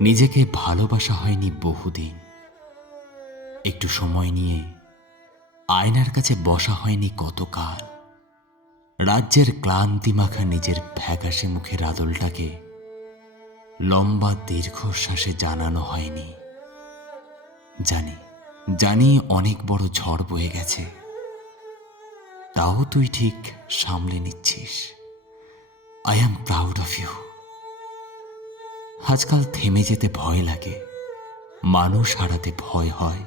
নিজেকে ভালোবাসা হয়নি বহুদিন। একটু সময় নিয়ে আয়নার কাছে বসা হয়নি কতকাল। রাজ্যের ক্লান্তি মাখা নিজের ফ্যাকাশে মুখের আদলটাকে লম্বা দীর্ঘশ্বাসে জানানো হয়নি। জানি জানি অনেক বড় ঝড় বয়ে গেছে, তাও তুই ঠিক সামলে নিচ্ছিস। I am proud of you. আজকাল থেমে যেতে ভয় লাগে, মানুষ হারাতে ভয় হয়।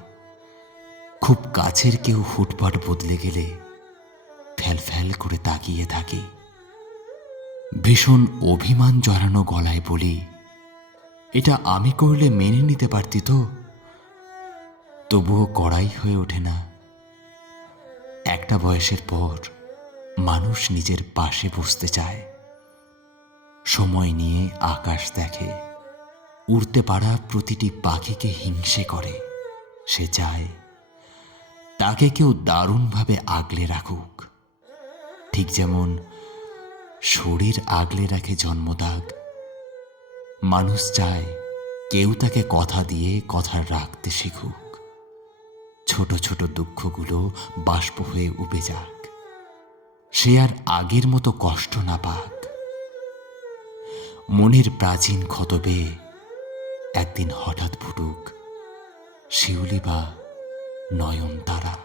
খুব কাছের কেউ হুটপাট বদলে গেলে ফ্যাল ফ্যাল করে তাকিয়ে থাকি। ভীষণ অভিমান জড়ানো গলায় বলি, এটা আমি করলে মেনে নিতে পারতি তো? তবুও করাই হয়ে ওঠে না। একটা বয়সের পর মানুষ নিজের পাশে বসতে চায়, সময় নিয়ে আকাশ দেখে, উড়তে পারা প্রতিটি পাখিকে হিংসে করে। সে চায় তাকে কেউ দারুণভাবে আগলে রাখুক, ঠিক যেমন শরীর আগলে রাখে জন্মদাগ। মানুষ চায় কেউ তাকে কথা দিয়ে কথা রাখতে শিখুক, ছোট ছোট দুঃখগুলো বাষ্প হয়ে উবে যাক, সে আর আগের মতো কষ্ট না পাক। মনের প্রাচীন ক্ষত বেয়ে একদিন হঠাৎ ফুটুক শিউলি বা নয়নতারা।